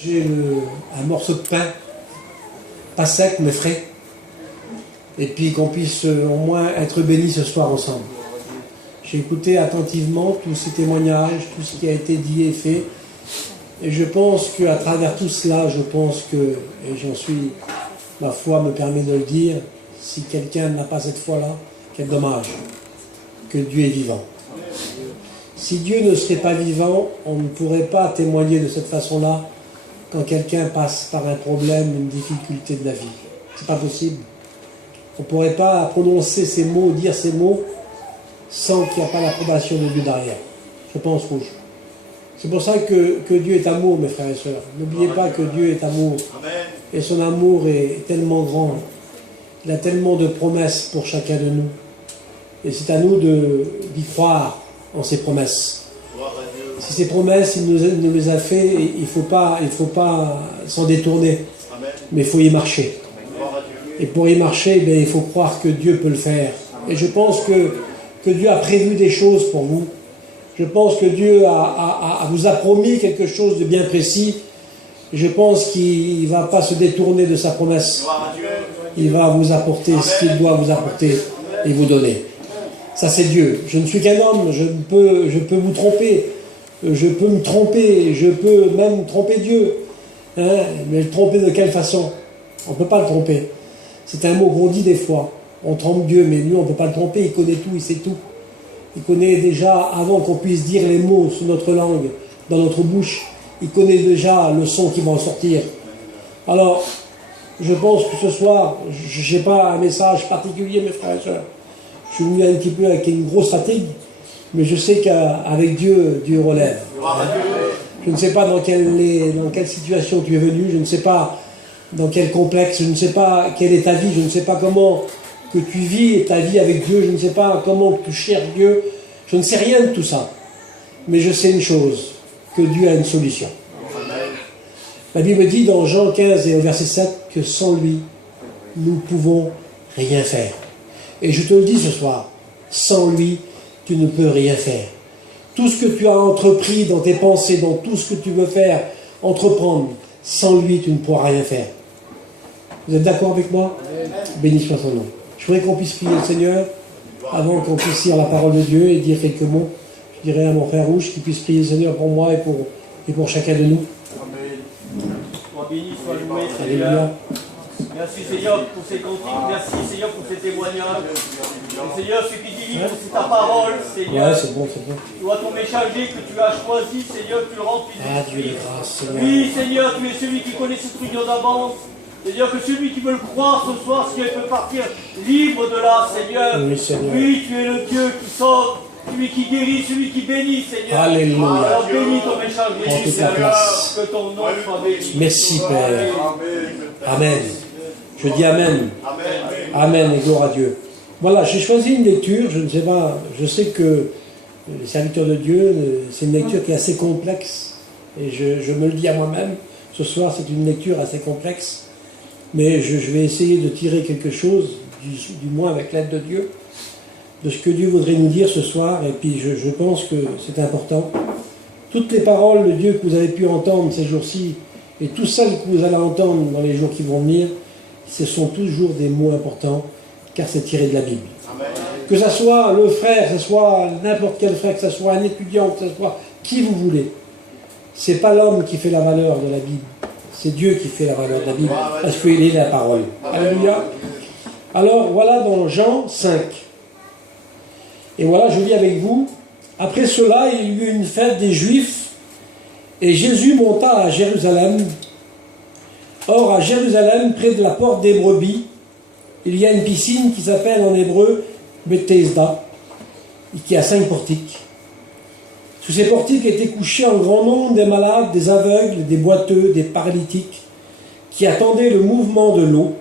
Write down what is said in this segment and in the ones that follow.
J'ai un morceau de pain, pas sec mais frais, et puis qu'on puisse au moins être bénis ce soir ensemble. J'ai écouté attentivement tous ces témoignages, tout ce qui a été dit et fait, et je pense qu'à travers tout cela, et j'en suis, ma foi me permet de le dire, si quelqu'un n'a pas cette foi-là, quel dommage que Dieu est vivant. Si Dieu ne serait pas vivant, on ne pourrait pas témoigner de cette façon-là quand quelqu'un passe par un problème, une difficulté de la vie. C'est pas possible. On ne pourrait pas prononcer ces mots, dire ces mots, sans qu'il n'y ait pas l'approbation de Dieu derrière. Je pense rouge. C'est pour ça que Dieu est amour, mes frères et sœurs. N'oubliez pas que Dieu est amour. Et son amour est tellement grand. Il a tellement de promesses pour chacun de nous. Et c'est à nous d'y croire en ses promesses. Si ces promesses, il nous les a fait, il faut pas s'en détourner. Mais il faut y marcher. Et pour y marcher, il faut croire que Dieu peut le faire. Et je pense que Dieu a prévu des choses pour vous. Je pense que Dieu vous a promis quelque chose de bien précis. Je pense qu'il ne va pas se détourner de sa promesse. Il va vous apporter ce qu'il doit vous apporter et vous donner. Ça, c'est Dieu. Je ne suis qu'un homme. Je peux vous tromper. Je peux me tromper. Je peux même tromper Dieu. Mais le tromper de quelle façon? On ne peut pas le tromper. C'est un mot qu'on dit des fois. On trompe Dieu, mais lui, on ne peut pas le tromper. Il connaît tout, il sait tout. Il connaît déjà, avant qu'on puisse dire les mots sous notre langue, dans notre bouche, il connaît déjà le son qui va en sortir. Alors, je pense que ce soir, je n'ai pas un message particulier, mes frères et sœurs. Je suis venu un petit peu avec une grosse fatigue, mais je sais qu'avec Dieu, Dieu relève. Je ne sais pas dans quelle situation tu es venu, je ne sais pas dans quel complexe, je ne sais pas quelle est ta vie, je ne sais pas comment que tu vis ta vie avec Dieu, je ne sais pas comment tu cherches Dieu, je ne sais rien de tout ça. Mais je sais une chose, que Dieu a une solution. La Bible dit dans Jean 15 et au verset 7 que sans lui, nous ne pouvons rien faire. Et je te le dis ce soir, sans lui, tu ne peux rien faire. Tout ce que tu as entrepris dans tes pensées, dans tout ce que tu veux faire, entreprendre, sans lui, tu ne pourras rien faire. Vous êtes d'accord avec moi? Béni soit son nom. Je voudrais qu'on puisse prier le Seigneur avant qu'on puisse lire la parole de Dieu et dire quelques mots. Je dirais à mon frère Rouge qu'il puisse prier le Seigneur pour moi et pour chacun de nous. Amen. Sois béni, sois loué, Alléluia. Seigneur. Merci Seigneur pour ces cantiques, merci Seigneur pour ces témoignages. Et Seigneur, ce qui dit livre, c'est ta parole, Seigneur. Ouais, c'est bon, c'est bon. Tu vois ton messager que tu as choisi, Seigneur, tu le remplis. Ah, Dieu de grâce, Seigneur. Oui, Seigneur, tu es celui qui connaît ce truc d'avance. Seigneur, que celui qui veut le croire ce soir, Seigneur, peut partir libre de là, Seigneur. Oui, Seigneur. Oui, tu es le Dieu qui sauve, celui qui guérit, celui qui bénit, Seigneur. Alléluia. Alors bénis ton messager, Prends toute la Seigneur, place. que ton nom soit béni. Merci, Père. Amen. Je dis Amen. Amen et gloire à Dieu. Voilà, j'ai choisi une lecture, je ne sais pas, je sais que les serviteurs de Dieu, c'est une lecture qui est assez complexe, et je me le dis à moi-même, ce soir c'est une lecture assez complexe, mais je vais essayer de tirer quelque chose, du moins avec l'aide de Dieu, de ce que Dieu voudrait nous dire ce soir, et puis je pense que c'est important. Toutes les paroles de Dieu que vous avez pu entendre ces jours-ci, et toutes celles que vous allez entendre dans les jours qui vont venir, ce sont toujours des mots importants, car c'est tiré de la Bible. Amen. Que ce soit le frère, que ce soit n'importe quel frère, que ce soit un étudiant, que ce soit qui vous voulez, c'est pas l'homme qui fait la valeur de la Bible, c'est Dieu qui fait la valeur de la Bible, parce qu'il est la parole. Alléluia. Alors voilà dans Jean 5. Et voilà, je lis avec vous. Après cela, il y eut une fête des Juifs, et Jésus monta à Jérusalem. Or, à Jérusalem, près de la porte des brebis, il y a une piscine qui s'appelle en hébreu Bethesda, et qui a 5 portiques. Sous ces portiques étaient couchés en grand nombre des malades, des aveugles, des boiteux, des paralytiques, qui attendaient le mouvement de l'eau.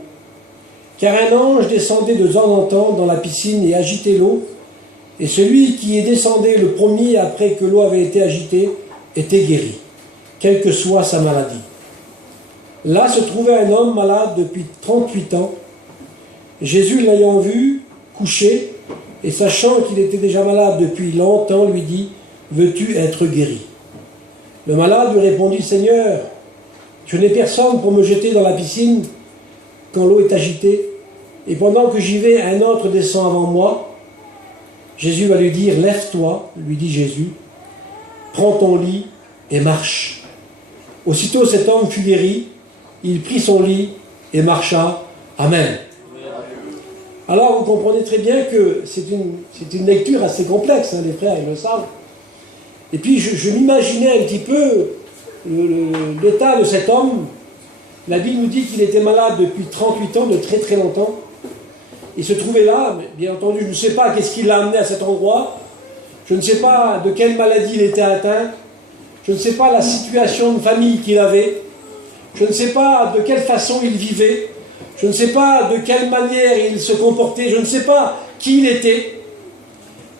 Car un ange descendait de temps en temps dans la piscine et agitait l'eau, et celui qui y descendait le premier après que l'eau avait été agitée était guéri, quelle que soit sa maladie. Là se trouvait un homme malade depuis 38 ans. Jésus, l'ayant vu couché, et sachant qu'il était déjà malade depuis longtemps, lui dit « Veux-tu être guéri ?» Le malade lui répondit « Seigneur, Je n'ai personne pour me jeter dans la piscine quand l'eau est agitée. Et pendant que j'y vais, un autre descend avant moi. Jésus va lui dire, lève-toi, lui dit Jésus, prends ton lit et marche. Aussitôt cet homme fut guéri, il prit son lit et marcha. Amen. Alors vous comprenez très bien que c'est une lecture assez complexe, hein, les frères, ils le savent. Et puis je m'imaginais un petit peu l'état de cet homme. La Bible nous dit qu'il était malade depuis 38 ans, de très très longtemps. Il se trouvait là, mais bien entendu, je ne sais pas qu'est-ce qui l'a amené à cet endroit. Je ne sais pas de quelle maladie il était atteint. Je ne sais pas la situation de famille qu'il avait. Je ne sais pas de quelle façon il vivait. Je ne sais pas de quelle manière il se comportait. Je ne sais pas qui il était.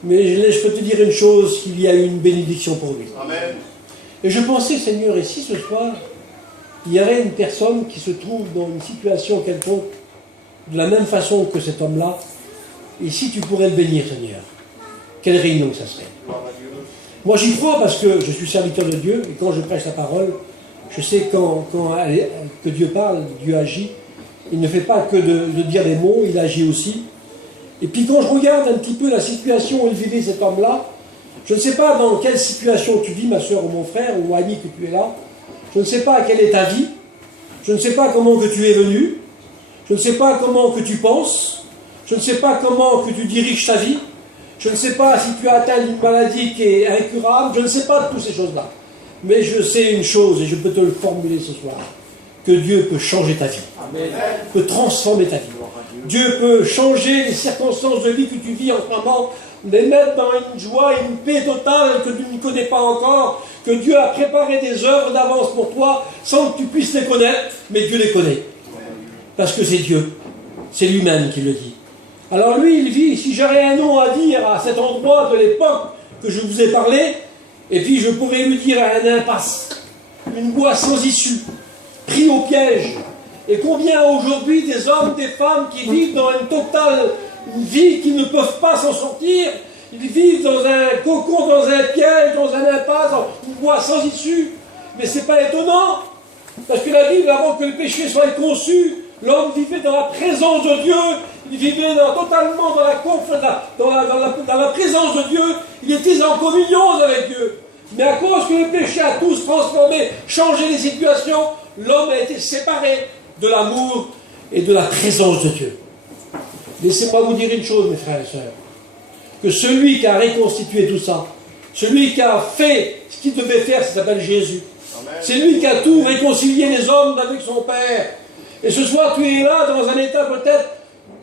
Mais je peux te dire une chose, qu'il y a eu une bénédiction pour lui. Amen. Et je pensais, Seigneur, et si ce soir, il y aurait une personne qui se trouve dans une situation quelconque, de la même façon que cet homme-là, et si tu pourrais le bénir, Seigneur, quelle réunion que ça serait. Moi j'y crois parce que je suis serviteur de Dieu, et quand je prêche la parole, je sais que Dieu parle, Dieu agit. Il ne fait pas que de dire des mots, il agit aussi. Et puis quand je regarde un petit peu la situation où il vivait cet homme-là, je ne sais pas dans quelle situation tu vis, ma soeur ou mon frère, ou ami que tu es là, je ne sais pas quelle est ta vie, je ne sais pas comment que tu es venu, je ne sais pas comment que tu penses, je ne sais pas comment que tu diriges ta vie, je ne sais pas si tu as atteint une maladie qui est incurable, je ne sais pas de toutes ces choses-là. Mais je sais une chose, et je peux te le formuler ce soir, que Dieu peut changer ta vie, Amen. peut transformer ta vie. Dieu peut changer les circonstances de vie que tu vis en ce moment, les mettre dans une joie et une paix totale que tu ne connais pas encore, que Dieu a préparé des œuvres d'avance pour toi sans que tu puisses les connaître, mais Dieu les connaît. Parce que c'est Dieu, c'est lui-même qui le dit. Alors lui, il vit, si j'aurais un nom à dire à cet endroit de l'époque que je vous ai parlé, et puis je pourrais lui dire à un impasse, une voie sans issue, pris au piège. Et combien aujourd'hui des hommes, des femmes qui vivent dans une vie qui ne peuvent pas s'en sortir, ils vivent dans un cocon, dans un piège, dans un impasse, dans une voie sans issue. Mais ce n'est pas étonnant, parce que la Bible, avant que le péché soit conçu, l'homme vivait dans la présence de Dieu, il vivait totalement dans la présence de Dieu, il était en communion avec Dieu. Mais à cause que le péché a tous transformé, changé les situations, l'homme a été séparé de l'amour et de la présence de Dieu. Laissez-moi vous dire une chose, mes frères et sœurs, que celui qui a reconstitué tout ça, celui qui a fait ce qu'il devait faire, ça s'appelle Jésus. C'est lui qui a tout réconcilié les hommes avec son Père. Et ce soir, tu es là dans un état peut-être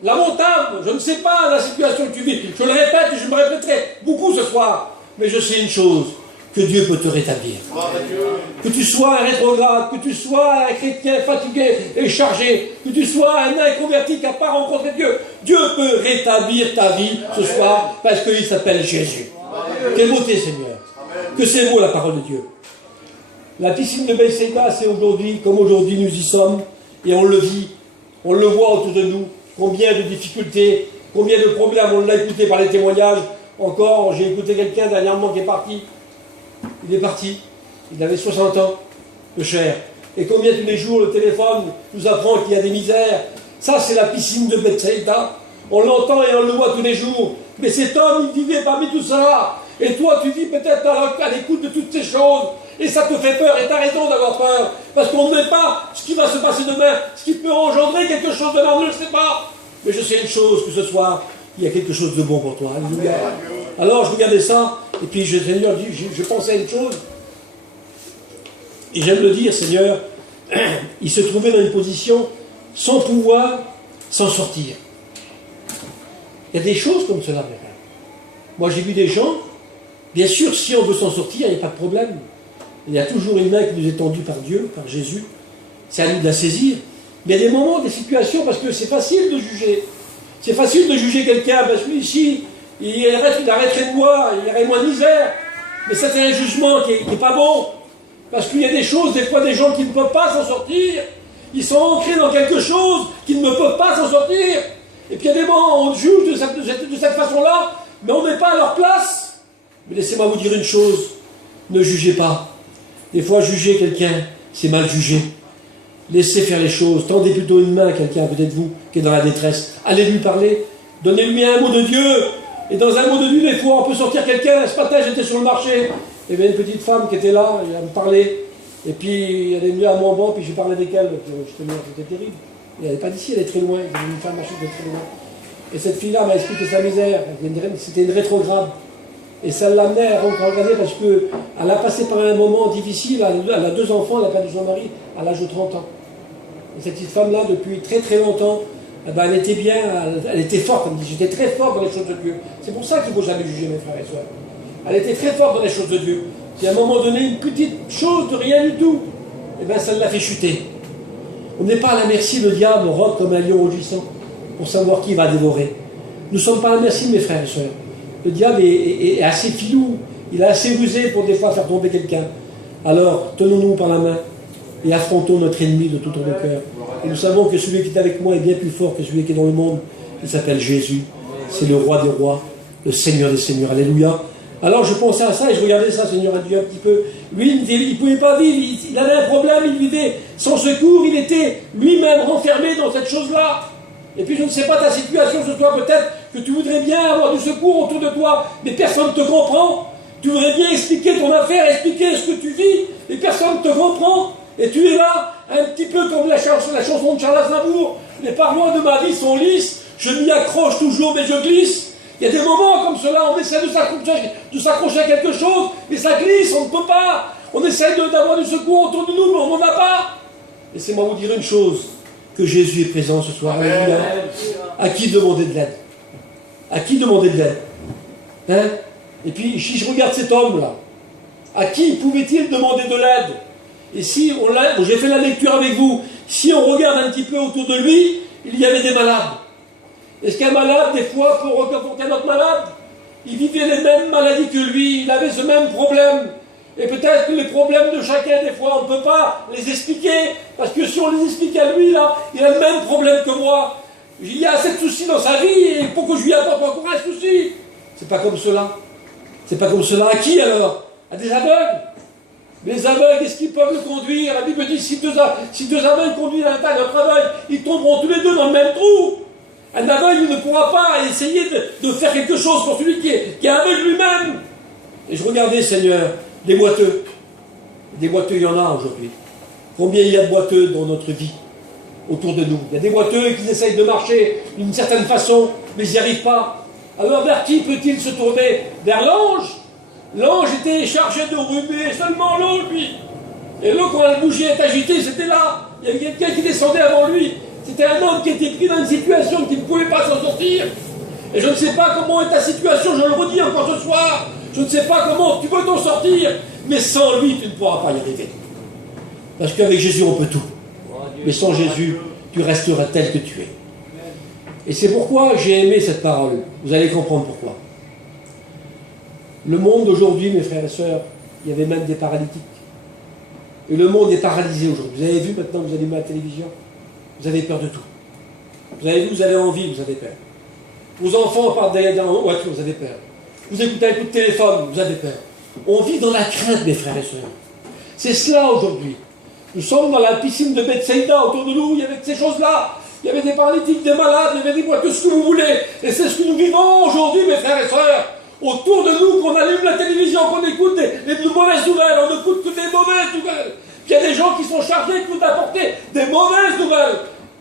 lamentable, je ne sais pas la situation que tu vis. Je le répète et je me répéterai beaucoup ce soir, mais je sais une chose, que Dieu peut te rétablir. Que tu sois un rétrograde, que tu sois un chrétien fatigué et chargé, que tu sois un inconverti qui n'a pas rencontré Dieu, Dieu peut rétablir ta vie ce soir parce qu'il s'appelle Jésus. Quelle beauté, Seigneur. Que c'est beau la parole de Dieu. La piscine de Bethsaïda, c'est aujourd'hui, comme aujourd'hui nous y sommes, et on le vit, on le voit autour de nous, combien de difficultés, combien de problèmes, on l'a écouté par les témoignages. Encore, j'ai écouté quelqu'un dernièrement qui est parti. Il est parti, il avait 60 ans, le cher. Et combien tous les jours le téléphone nous apprend qu'il y a des misères. Ça, c'est la piscine de Bethsaïda. On l'entend et on le voit tous les jours. Mais cet homme, il vivait parmi tout cela. Et toi, tu vis peut-être à l'écoute de toutes ces choses. Et ça te fait peur. Et tu as raison d'avoir peur. Parce qu'on ne sait pas ce qui va se passer demain. Ce qui peut engendrer quelque chose de là, on ne le sait pas. Mais je sais une chose, que ce soir, il y a quelque chose de bon pour toi. Alléluia. Alors, je regardais ça. Et puis, Seigneur, je pensais à une chose. Et j'aime le dire, Seigneur, il se trouvait dans une position sans pouvoir s'en sortir. Il y a des choses comme cela, mes frères. Moi, j'ai vu des gens, bien sûr, si on veut s'en sortir, il n'y a pas de problème. Il y a toujours une main qui nous est tendue par Dieu, par Jésus. C'est à nous de la saisir. Mais il y a des moments, des situations, parce que c'est facile de juger. C'est facile de juger quelqu'un, parce que ici, il arrêterait de boire, il y aurait moins de misère. Mais ça, c'est un jugement qui n'est pas bon. Parce qu'il y a des choses, des fois, des gens qui ne peuvent pas s'en sortir. Ils sont ancrés dans quelque chose qui ne peuvent pas s'en sortir. Et puis il y a des moments où on juge de cette façon-là, mais on n'est pas à leur place. Mais laissez-moi vous dire une chose, ne jugez pas. Des fois, juger quelqu'un, c'est mal jugé. Laissez faire les choses. Tendez plutôt une main à quelqu'un à côté de vous qui est dans la détresse. Allez lui parler. Donnez-lui un mot de Dieu. Et dans un mot de Dieu, des fois, on peut sortir quelqu'un. Ce matin, j'étais sur le marché. Il y avait une petite femme qui était là. Elle me parlait. Et puis, elle est venue à mon banc. Puis j'ai parlé avec elle. C'était terrible. Elle n'est pas d'ici, elle est très loin. Il y avait une femme qui était très loin. Et cette fille-là m'a expliqué sa misère. C'était une rétrograde. Et ça l'amenait à regarder parce qu'elle a passé par un moment difficile. Elle a 2 enfants, elle a perdu son mari à l'âge de 30 ans. Et cette petite femme-là, depuis très très longtemps, eh ben, elle était bien, elle était forte. Elle me dit, j'étais très forte dans les choses de Dieu. C'est pour ça qu'il ne faut jamais juger mes frères et sœurs. Elle était très forte dans les choses de Dieu. Si à un moment donné, une petite chose de rien du tout, eh ben, ça l'a fait chuter. On n'est pas à la merci de diable, rock comme un lion rugissant, pour savoir qui va dévorer. Nous ne sommes pas à la merci de mes frères et sœurs. Le diable est assez filou, il est assez rusé pour des fois faire tomber quelqu'un. Alors, tenons-nous par la main et affrontons notre ennemi de tout notre cœur. Et nous savons que celui qui est avec moi est bien plus fort que celui qui est dans le monde. Il s'appelle Jésus. C'est le roi des rois, le Seigneur des seigneurs. Alléluia. Alors je pensais à ça et je regardais ça, Seigneur a Dieu un petit peu. Lui, il ne pouvait pas vivre, il avait un problème, il vivait sans secours, il était lui-même renfermé dans cette chose-là. Et puis je ne sais pas ta situation ce soir, peut-être que tu voudrais bien avoir du secours autour de toi, mais personne ne te comprend. Tu voudrais bien expliquer ton affaire, expliquer ce que tu vis, et personne ne te comprend. Et tu es là, un petit peu comme la chanson de Charles Aznavour. Les parois de ma vie sont lisses, je m'y accroche toujours mais je glisse. Il y a des moments comme cela, on essaie de s'accrocher à quelque chose, mais ça glisse, on ne peut pas. On essaie d'avoir du secours autour de nous, mais on n'en a pas. Laissez-moi vous dire une chose, que Jésus est présent ce soir. Amen. À qui demander de l'aide? À qui demander de l'aide? Hein? Et puis, si je regarde cet homme-là, à qui pouvait-il demander de l'aide? Et si j'ai fait la lecture avec vous, si on regarde un petit peu autour de lui, il y avait des malades. Est-ce qu'un malade, des fois, peut reconforter un autre malade? Il vivait les mêmes maladies que lui, il avait ce même problème. Et peut-être que les problèmes de chacun, des fois, on ne peut pas les expliquer, parce que si on les explique à lui, là, il a le même problème que moi. Il y a assez de soucis dans sa vie, et pour que je lui apporte encore un souci. C'est pas comme cela. C'est pas comme cela. À qui alors? À des aveugles? Mais les aveugles, est-ce qu'ils peuvent le conduire? La Bible dit, si deux aveugles conduisent un autre aveugle, ils tomberont tous les deux dans le même trou. Un aveugle ne pourra pas essayer de faire quelque chose pour celui qui est aveugle lui-même. Et je regardais, Seigneur, des boiteux. Des boiteux, il y en a aujourd'hui. Combien il y a de boiteux dans notre vie, autour de nous? Il y a des boiteux qui essayent de marcher d'une certaine façon, mais ils n'y arrivent pas. Alors vers qui peut-il se tourner? Vers l'ange? L'ange était chargé de rhumer seulement l'eau, lui. Et l'eau, quand la bougie est agitée, c'était là. Il y avait quelqu'un qui descendait avant lui. C'était un homme qui était pris dans une situation qui ne pouvait pas s'en sortir. Et je ne sais pas comment est ta situation, je le redis encore ce soir. Je ne sais pas comment tu peux t'en sortir, mais sans lui, tu ne pourras pas y arriver. Parce qu'avec Jésus, on peut tout. Mais sans Jésus, tu resteras tel que tu es. Et c'est pourquoi j'ai aimé cette parole. Vous allez comprendre pourquoi. Le monde d'aujourd'hui, mes frères et sœurs, il y avait même des paralytiques. Et le monde est paralysé aujourd'hui. Vous avez vu maintenant, vous allumez la télévision, vous avez peur de tout. Vous avez vu, vous avez envie, vous avez peur. Vos enfants partent derrière dans la voiture, vous avez peur. Vous écoutez un coup de téléphone, vous avez peur. On vit dans la crainte, mes frères et sœurs. C'est cela aujourd'hui. Nous sommes dans la piscine de Bethsaïda, autour de nous, il y avait ces choses-là. Il y avait des paralytiques, des malades, il y avait des bois, tout ce que vous voulez. Et c'est ce que nous vivons aujourd'hui, mes frères et sœurs. Autour de nous, qu'on allume la télévision, qu'on écoute des mauvaises nouvelles, on n'écoute que des mauvaises nouvelles. Il y a des gens qui sont chargés de nous apporter des mauvaises nouvelles.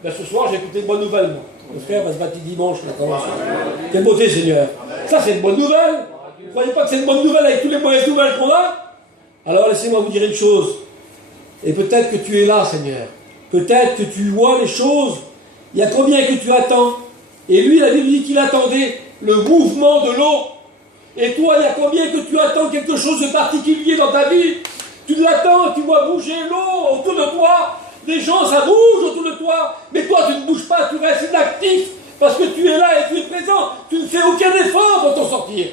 Ben, ce soir, j'ai écouté une bonne nouvelle, moi. Le frère va se battre dimanche. Quelle beauté, Seigneur. Ça, c'est une bonne nouvelle. Vous ne croyez pas que c'est une bonne nouvelle avec toutes les mauvaises nouvelles qu'on a? Alors, laissez-moi vous dire une chose. Et peut-être que tu es là, Seigneur. Peut-être que tu vois les choses. Il y a combien que tu attends? Et lui, la Bible dit qu'il attendait le mouvement de l'eau. Et toi, il y a combien que tu attends quelque chose de particulier dans ta vie? Tu l'attends, tu vois bouger l'eau autour de toi. Les gens, ça bouge autour de toi. Mais toi, tu ne bouges pas, tu restes inactif. Parce que tu es là et tu es présent. Tu ne fais aucun effort pour t'en sortir.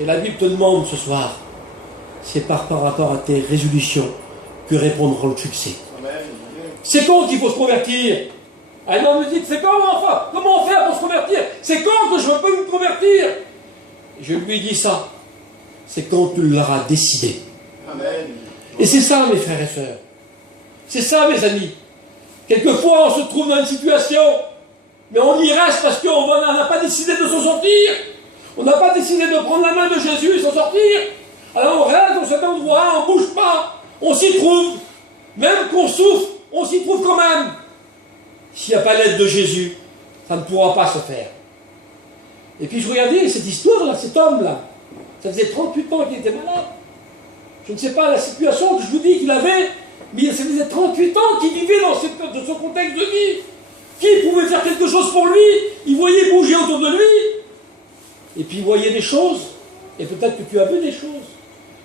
Et la Bible te demande ce soir, c'est par rapport à tes résolutions que répondra le succès. C'est quand qu'il faut se convertir? Un homme me dit, c'est quand enfin? Comment faire pour se convertir? C'est quand que je peux me convertir? Je lui dis ça. C'est quand tu l'auras décidé. Amen. Et c'est ça, mes frères et sœurs. C'est ça, mes amis. Quelquefois, on se trouve dans une situation, mais on y reste parce qu'on n'a pas décidé de s'en sortir. On n'a pas décidé de prendre la main de Jésus et s'en sortir. Alors on reste dans cet endroit, on ne bouge pas, on s'y trouve. Même qu'on souffre, on s'y trouve quand même. S'il n'y a pas l'aide de Jésus, ça ne pourra pas se faire. Et puis je regardais cette histoire-là, cet homme-là. Ça faisait 38 ans qu'il était malade. Je ne sais pas la situation que je vous dis qu'il avait, mais ça faisait 38 ans qu'il vivait dans ce contexte de vie. Qui pouvait faire quelque chose pour lui? Il voyait bouger autour de lui. Et puis il voyait des choses. Et peut-être que tu as vu des choses.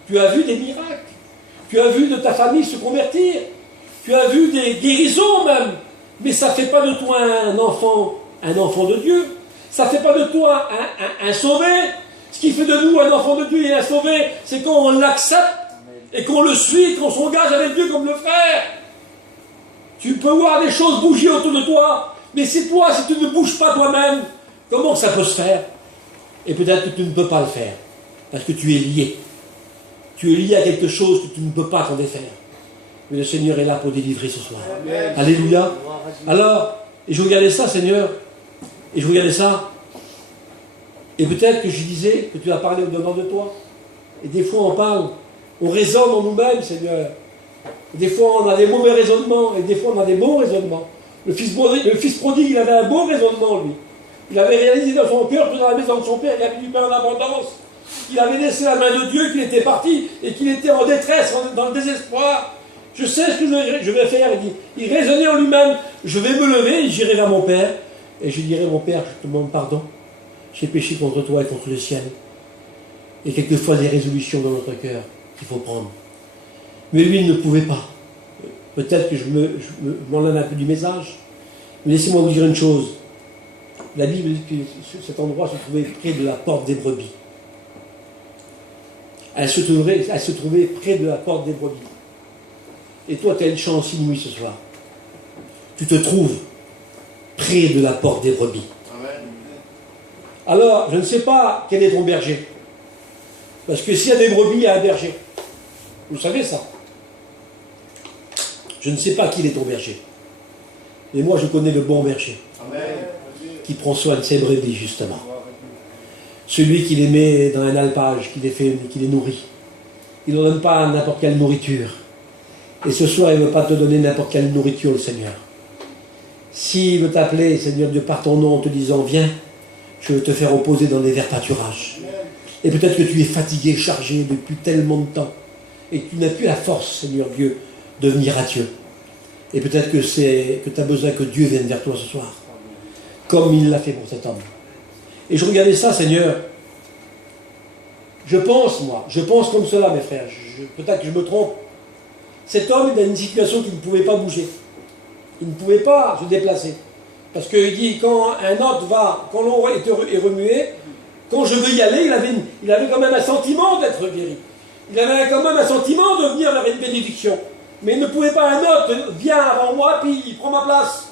Tu as vu des miracles. Tu as vu de ta famille se convertir. Tu as vu des guérisons même. Mais ça ne fait pas de toi un enfant de Dieu. Ça ne fait pas de toi un sauvé. Ce qui fait de nous un enfant de Dieu et un sauvé, c'est quand on l'accepte et qu'on le suit, qu'on s'engage avec Dieu comme le frère. Tu peux voir des choses bouger autour de toi, mais c'est toi, si tu ne bouges pas toi-même, comment ça peut se faire? Et peut-être que tu ne peux pas le faire, parce que tu es lié. Tu es lié à quelque chose que tu ne peux pas t'en défaire. Mais le Seigneur est là pour délivrer ce soir. Amen. Alléluia. Alors, et je regardais ça, Seigneur, et je regardais ça, et peut-être que je disais que tu as parlé au-dedans de toi. Et des fois on parle, on raisonne en nous-mêmes, Seigneur. Et des fois on a des mauvais raisonnements, et des fois on a des bons raisonnements. Le fils prodigue, il avait un bon raisonnement, lui. Il avait réalisé dans son cœur que dans la maison de son père, il y avait du pain en abondance. Il avait laissé la main de Dieu, qu'il était parti, et qu'il était en détresse, dans le désespoir. Je sais ce que je vais faire. Il raisonnait en lui-même. Je vais me lever, j'irai vers mon père, et je dirai, mon père, je te demande pardon. J'ai péché contre toi et contre le ciel. Et quelquefois des résolutions dans notre cœur qu'il faut prendre. Mais lui, il ne pouvait pas. Peut-être que je m'enlève un peu du message. Mais laissez-moi vous dire une chose. La Bible dit que cet endroit se trouvait près de la porte des brebis. Elle se trouvait près de la porte des brebis. Et toi, tu as une chance inouïe ce soir. Tu te trouves près de la porte des brebis. Alors, je ne sais pas quel est ton berger. Parce que s'il y a des brebis, il y a un berger. Vous savez ça. Je ne sais pas qui est ton berger. Et moi, je connais le bon berger. Amen. Qui prend soin de ses brebis, justement. Celui qui les met dans un alpage, qui les nourrit. Il ne leur donne pas n'importe quelle nourriture. Et ce soir, il ne veut pas te donner n'importe quelle nourriture, le Seigneur. S'il veut t'appeler, Seigneur Dieu, par ton nom, en te disant, viens, je veux te faire reposer dans les verts pâturages. Et peut-être que tu es fatigué, chargé depuis tellement de temps. Et que tu n'as plus la force, Seigneur Dieu, de venir à Dieu. Et peut-être que tu as besoin que Dieu vienne vers toi ce soir. Comme il l'a fait pour cet homme. Et je regardais ça, Seigneur. Je pense comme cela, mes frères. Peut-être que je me trompe. Cet homme est dans une situation qu'il ne pouvait pas bouger. Il ne pouvait pas se déplacer. Parce qu'il dit, quand un hôte va, quand l'on est remué, quand je veux y aller, il avait quand même un sentiment d'être guéri. Il avait quand même un sentiment de venir vers une bénédiction. Mais il ne pouvait pas, un hôte vient avant moi, puis il prend ma place.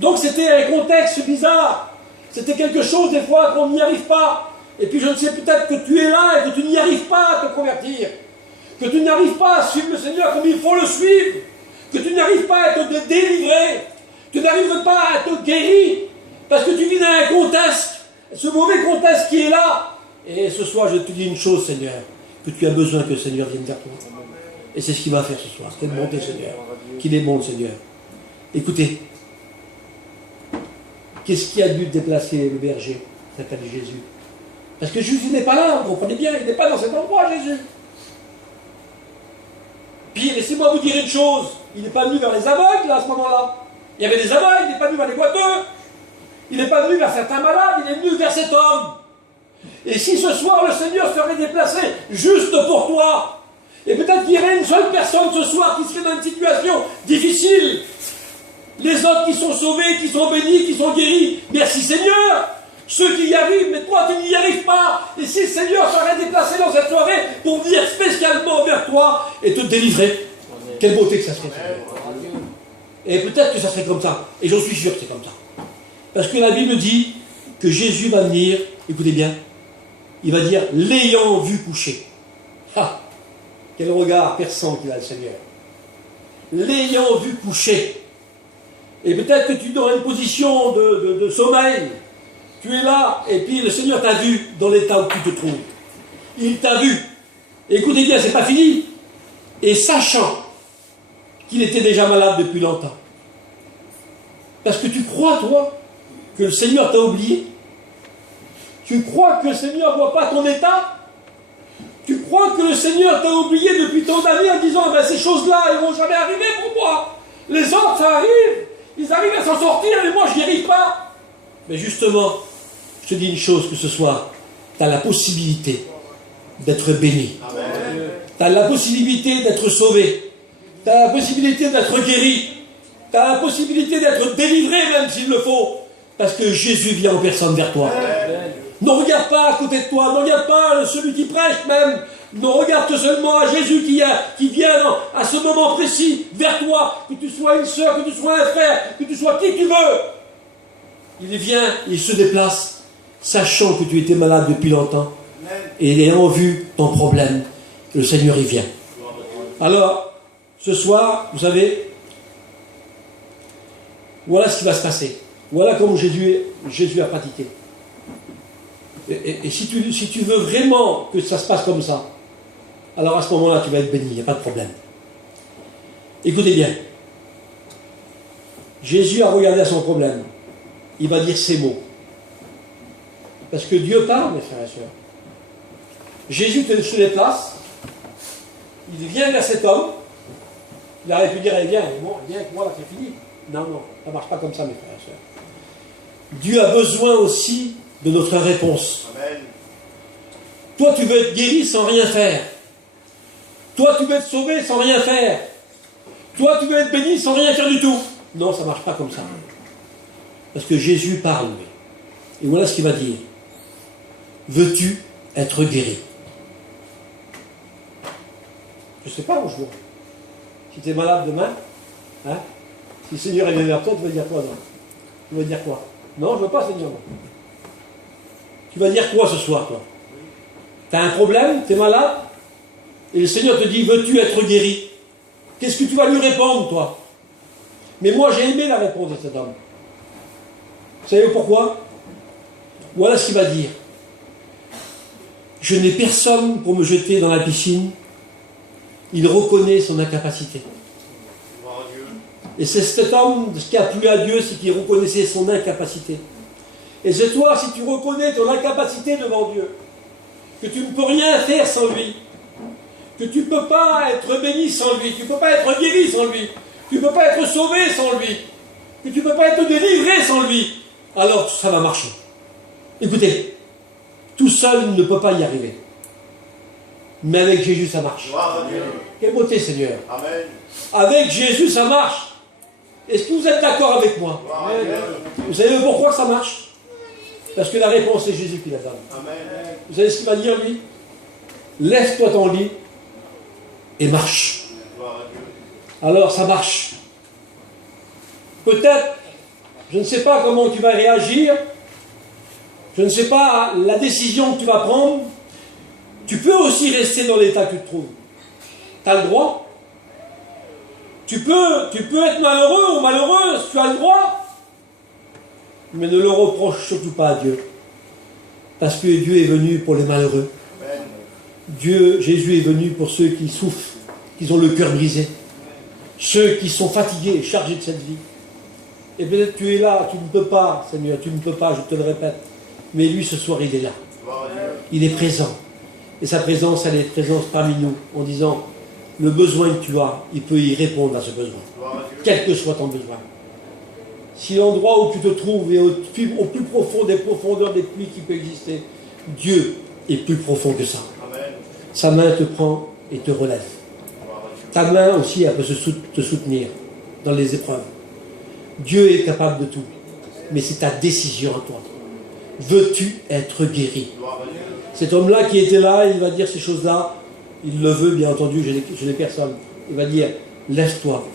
Donc c'était un contexte bizarre. C'était quelque chose, des fois, qu'on n'y arrive pas. Et puis je ne sais, peut-être que tu es là et que tu n'y arrives pas à te convertir. Que tu n'arrives pas à suivre le Seigneur comme il faut le suivre. Que tu n'arrives pas à te délivrer. Tu n'arrives pas à te guérir. Parce que tu vis dans un contexte, ce mauvais contexte qui est là. Et ce soir, je te dis une chose, Seigneur, que tu as besoin que le Seigneur vienne vers toi. Et c'est ce qu'il va faire ce soir. Quelle bonté, Seigneur. Qu'il est bon, le Seigneur. Écoutez. Qu'est-ce qui a dû déplacer le berger, s'appelle Jésus? Parce que Jésus n'est pas là, vous comprenez bien, il n'est pas dans cet endroit, Jésus. Puis, laissez-moi vous dire une chose, il n'est pas venu vers les aveugles, là, à ce moment-là. Il y avait des aveugles, il n'est pas venu vers les boiteux. Il n'est pas venu vers certains malades, il est venu vers cet homme. Et si ce soir, le Seigneur serait déplacé juste pour toi, et peut-être qu'il y aurait une seule personne ce soir qui serait dans une situation difficile, les autres qui sont sauvés, qui sont bénis, qui sont guéris, merci Seigneur. Ceux qui y arrivent, mais toi tu n'y arrives pas. Et si le Seigneur serait déplacé dans cette soirée pour venir spécialement vers toi et te délivrer, quelle beauté que ça serait. Et peut-être que ça serait comme ça. Et j'en suis sûr que c'est comme ça. Parce que la Bible dit que Jésus va venir, écoutez bien, il va dire, l'ayant vu coucher. Ah, quel regard perçant qu'il a le Seigneur. l'ayant vu coucher. Et peut-être que tu es dans une position de sommeil. Tu es là, et puis le Seigneur t'a vu dans l'état où tu te trouves. Il t'a vu. Écoutez bien, c'est pas fini. Et sachant qu'il était déjà malade depuis longtemps. Parce que tu crois, toi, que le Seigneur t'a oublié. Tu crois que le Seigneur ne voit pas ton état. Tu crois que le Seigneur t'a oublié depuis tant d'années en disant ben, ces choses-là, elles ne vont jamais arriver pour moi. Les autres, ça arrive. Ils arrivent à s'en sortir, mais moi, je n'y arrive pas. Mais justement, je te dis une chose que ce soir, tu as la possibilité d'être béni. Tu as la possibilité d'être sauvé. Tu as la possibilité d'être guéri. Tu as la possibilité d'être délivré, même s'il le faut. Parce que Jésus vient en personne vers toi. Ne regarde pas à côté de toi, ne regarde pas celui qui prêche même. Ne regarde seulement à Jésus qui vient à ce moment précis vers toi, que tu sois une sœur, que tu sois un frère, que tu sois qui tu veux. Il vient, il se déplace, sachant que tu étais malade depuis longtemps, et ayant vu ton problème, le Seigneur y vient. Alors, ce soir, vous savez, voilà ce qui va se passer. Voilà comment Jésus a pratiqué. Et si tu veux vraiment que ça se passe comme ça, alors à ce moment-là, tu vas être béni, il n'y a pas de problème. Écoutez bien. Jésus a regardé à son problème. Il va dire ces mots. Parce que Dieu parle, mes frères et sœurs. Jésus se déplace. Il vient vers cet homme. Il aurait pu dire, viens, voilà, c'est fini. Non, ça ne marche pas comme ça, mes frères et sœurs. Dieu a besoin aussi de notre réponse. Amen. Toi, tu veux être guéri sans rien faire. Toi, tu veux être sauvé sans rien faire. Toi, tu veux être béni sans rien faire du tout. Non, ça ne marche pas comme ça. Parce que Jésus parle, lui. Et voilà ce qu'il va dire. Veux-tu être guéri? Je ne sais pas, bonjour. Si tu es malade demain, hein, si le Seigneur est venu vers toi, tu vas dire quoi, non? Tu vas dire quoi? Non, je ne veux pas, Seigneur. Tu vas dire quoi ce soir, toi? Tu as un problème, tu es malade, et le Seigneur te dit, veux-tu être guéri? Qu'est-ce que tu vas lui répondre, toi? Mais moi, j'ai aimé la réponse de cet homme. Vous savez pourquoi? Voilà ce qu'il va dire. Je n'ai personne pour me jeter dans la piscine. Il reconnaît son incapacité. Et c'est cet homme, ce qui a plu à Dieu, c'est qu'il reconnaissait son incapacité. Et c'est toi, si tu reconnais ton incapacité devant Dieu, que tu ne peux rien faire sans lui, que tu ne peux pas être béni sans lui, tu ne peux pas être guéri sans lui, tu ne peux pas être sauvé sans lui, que tu ne peux pas être délivré sans lui, alors ça va marcher. Écoutez, tout seul ne peut pas y arriver. Mais avec Jésus, ça marche. Quelle beauté, Seigneur. Amen. Avec Jésus, ça marche. Est-ce que vous êtes d'accord avec moi? Amen. Vous savez pourquoi ça marche? Parce que la réponse, c'est Jésus qui la donne. Amen. Vous savez ce qu'il va dire, lui? Lève-toi ton lit et marche. Alors, ça marche. Peut-être, je ne sais pas comment tu vas réagir, je ne sais pas la décision que tu vas prendre. Tu peux aussi rester dans l'état que tu te trouves. Tu as le droit. Tu peux être malheureux ou malheureuse, tu as le droit. Mais ne le reproche surtout pas à Dieu. Parce que Dieu est venu pour les malheureux. Jésus est venu pour ceux qui souffrent, qui ont le cœur brisé. Ceux qui sont fatigués, chargés de cette vie. Et peut-être tu es là, tu ne peux pas, Seigneur, tu ne peux pas, je te le répète. Mais lui, ce soir, il est là. Il est présent. Et sa présence, elle est présence parmi nous, en disant, le besoin que tu as, il peut y répondre à ce besoin. Quel que soit ton besoin. Si l'endroit où tu te trouves est au plus profond des profondeurs des pluies qui peut exister, Dieu est plus profond que ça. Sa main te prend et te relève. Ta main aussi, elle peut te soutenir dans les épreuves. Dieu est capable de tout. Mais c'est ta décision à toi. Veux-tu être guéri? Cet homme-là qui était là, il va dire ces choses-là. Il le veut, bien entendu, je n'ai personne. Il va dire, lève-toi,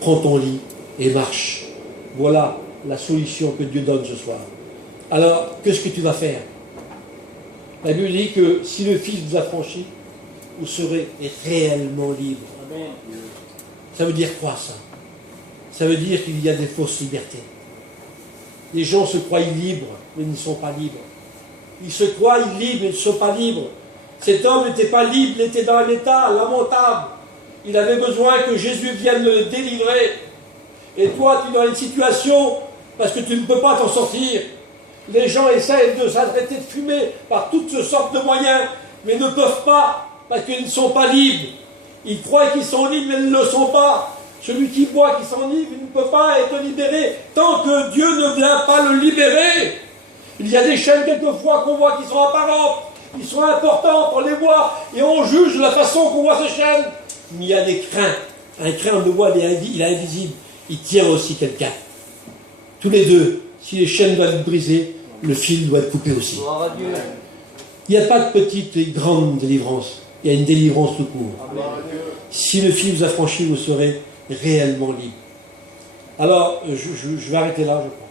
prends ton lit et marche. Voilà la solution que Dieu donne ce soir. Alors, qu'est-ce que tu vas faire? La Bible dit que si le Fils vous a franchi, vous serez réellement libre. Amen. Ça veut dire quoi ça? Ça veut dire qu'il y a des fausses libertés. Les gens se croient libres, mais ils ne sont pas libres. Ils se croient libres, mais ils ne sont pas libres. Cet homme n'était pas libre, il était dans un état lamentable. Il avait besoin que Jésus vienne le délivrer. Et toi, tu es dans une situation, parce que tu ne peux pas t'en sortir. Les gens essayent de s'arrêter de fumer par toutes sortes de moyens, mais ne peuvent pas, parce qu'ils ne sont pas libres. Ils croient qu'ils sont libres, mais ils ne le sont pas. Celui qui boit, qui s'enivre, il ne peut pas être libéré tant que Dieu ne vient pas le libérer. Il y a des chaînes quelquefois qu'on voit qui sont apparentes, qui sont importantes, on les voit, et on juge la façon qu'on voit ces chaînes. Mais il y a des crins. Un crin, on le voit, il est invisible. Il tient aussi quelqu'un. Tous les deux, si les chaînes doivent être brisées, le fil doit être coupé aussi. Il n'y a pas de petite et grande délivrance. Il y a une délivrance tout court. Si le fil vous a franchi, vous serez réellement libre. Alors, je vais arrêter là, je crois.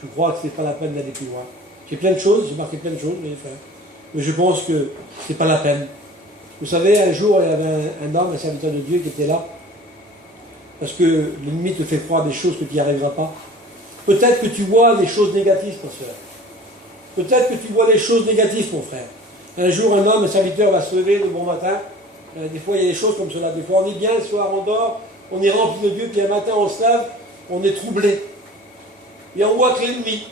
Je crois que ce n'est pas la peine d'aller plus loin. J'ai plein de choses, j'ai marqué plein de choses, mais je pense que ce n'est pas la peine. Vous savez, un jour, il y avait un homme, un serviteur de Dieu qui était là, parce que l'ennemi te fait croire des choses que tu n'y arriveras pas. Peut-être que tu vois des choses négatives, ma soeur. Peut-être que tu vois des choses négatives, mon frère. Un jour, un homme, un serviteur va se lever le bon matin. Des fois, il y a des choses comme cela. Des fois, on est bien, le soir, on dort, on est rempli de Dieu, puis un matin, on se lève, on est troublé. Et on voit que l'ennemi.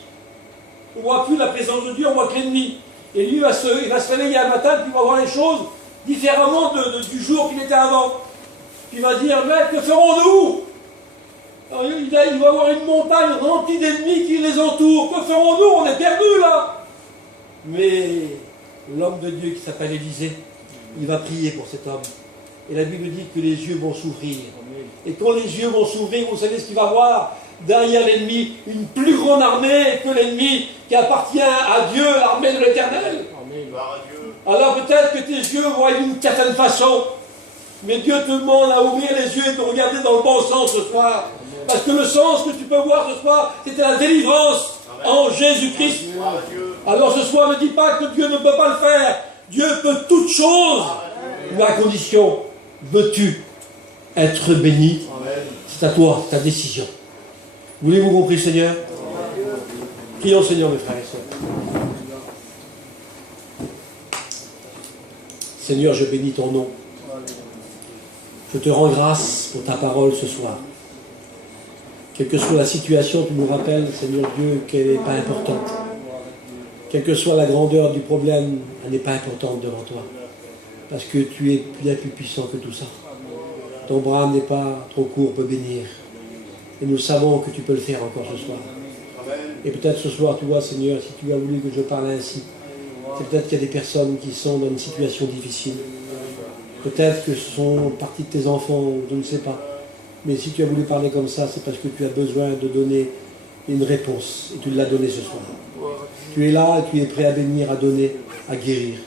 On ne voit plus la présence de Dieu, on voit que l'ennemi. Et lui, il va se réveiller un matin, puis il va voir les choses différemment du jour qu'il était avant. Puis il va dire, mais que ferons-nous? Il va avoir une montagne remplie d'ennemis qui les entourent. Que ferons-nous? On est perdus là. Mais l'homme de Dieu qui s'appelle Élisée, il va prier pour cet homme. Et la Bible dit que les yeux vont s'ouvrir. Et quand les yeux vont s'ouvrir, vous savez ce qu'il va voir? Derrière l'ennemi, une plus grande armée que l'ennemi qui appartient à Dieu, l'armée de l'Éternel. Alors peut-être que tes yeux voient d'une certaine façon, mais Dieu te demande à ouvrir les yeux et de regarder dans le bon sens ce soir. Parce que le sens que tu peux voir ce soir, c'était la délivrance en Jésus-Christ. Alors ce soir, ne dis pas que Dieu ne peut pas le faire. Dieu peut toutes choses. Mais à condition, veux-tu être béni? C'est à toi, ta décision. Voulez-vous compris, Seigneur? Prions, Seigneur, mes frères et sœurs. Seigneur, je bénis ton nom. Je te rends grâce pour ta parole ce soir. Quelle que soit la situation, tu nous rappelles, Seigneur Dieu, qu'elle n'est pas importante. Quelle que soit la grandeur du problème, elle n'est pas importante devant toi. Parce que tu es bien plus puissant que tout ça. Ton bras n'est pas trop court pour bénir. Et nous savons que tu peux le faire encore ce soir. Et peut-être ce soir, tu vois, Seigneur, si tu as voulu que je parle ainsi, c'est peut-être qu'il y a des personnes qui sont dans une situation difficile. Peut-être que ce sont partie de tes enfants, je ne sais pas. Mais si tu as voulu parler comme ça, c'est parce que tu as besoin de donner une réponse. Et tu l'as donnée ce soir. Tu es là et tu es prêt à bénir, à donner, à guérir.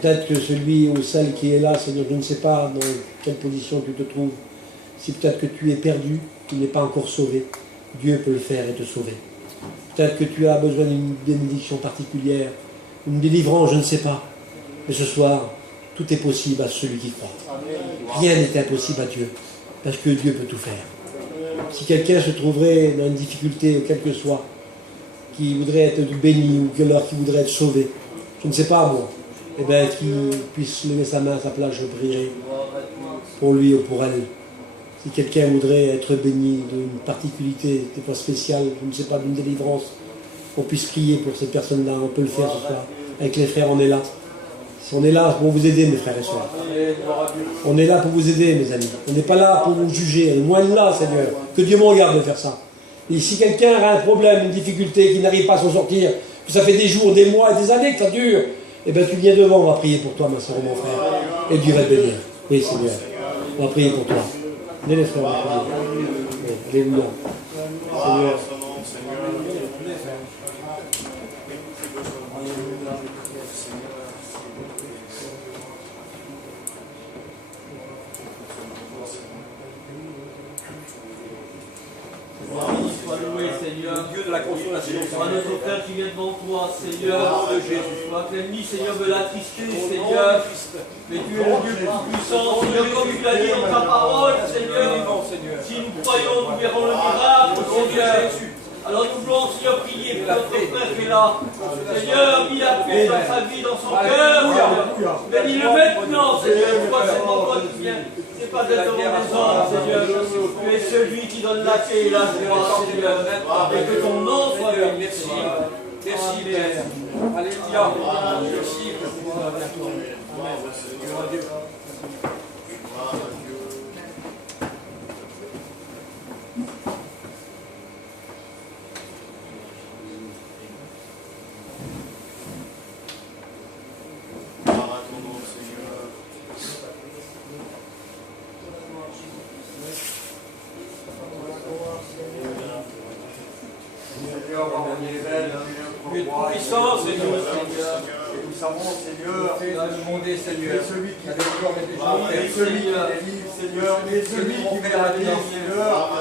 Peut-être que celui ou celle qui est là, Seigneur, je ne sais pas dans quelle position tu te trouves. Si peut-être que tu es perdu, tu n'es pas encore sauvé, Dieu peut le faire et te sauver. Peut-être que tu as besoin d'une bénédiction particulière, une délivrance, je ne sais pas. Mais ce soir, tout est possible à celui qui croit. Rien n'est impossible à Dieu, parce que Dieu peut tout faire. Si quelqu'un se trouverait dans une difficulté, quelle que soit, qui voudrait être béni ou qui voudrait être sauvé, je ne sais pas moi, eh bien qu'il puisse lever sa main à sa place, je prierai pour lui ou pour elle. Si quelqu'un voudrait être béni d'une particularité, des fois spéciale, je ne sais pas, d'une délivrance, qu'on puisse prier pour cette personne-là, on peut le faire ce soir. Avec les frères, on est là. On est là pour vous aider, mes frères et sœurs. On est là pour vous aider, mes amis. On n'est pas là pour vous juger. Loin de là, Seigneur. Que Dieu m'en garde de faire ça. Et si quelqu'un a un problème, une difficulté, qui n'arrive pas à s'en sortir, que ça fait des jours, des mois et des années que ça dure, eh bien tu viens devant, on va prier pour toi, ma soeur et mon frère. Et Dieu va te bénir. Oui, Seigneur. On va prier pour toi. Venez les frères, on va prier. Oui, alléluia. Seigneur. Sois loué, Seigneur. le Dieu de la consolation. Sois notre frère qui vient devant toi, Au Seigneur. nom de Jésus. Sois que l'ennemi, Seigneur, veut l'attrister, Au nom Seigneur. de Christ. Mais tu es le Dieu le plus puissant, Seigneur, comme tu l'as dit dans ta parole, Seigneur. Vivant, Seigneur. Si nous croyons, nous verrons le miracle, Au nom de Seigneur. Jésus. Alors nous voulons, Seigneur, prier pour notre frère qui est là. Seigneur, il a fait dans sa vie, dans son cœur, Seigneur. Bénis-le maintenant, Seigneur. Toi, c'est pas toi qui viens. C'est pas d'être devant des hommes, Seigneur. Tu es celui qui donne la paix et la joie, Seigneur. Et que ton nom soit béni. Merci. Merci, Père. Alléluia. Merci. Tu es puissant, Seigneur. Et nous savons, Seigneur, Tu es demandé, tu Seigneur. es celui qui délivre, tu es celui qui délivre, Seigneur, tu es celui qui met la vie, Seigneur.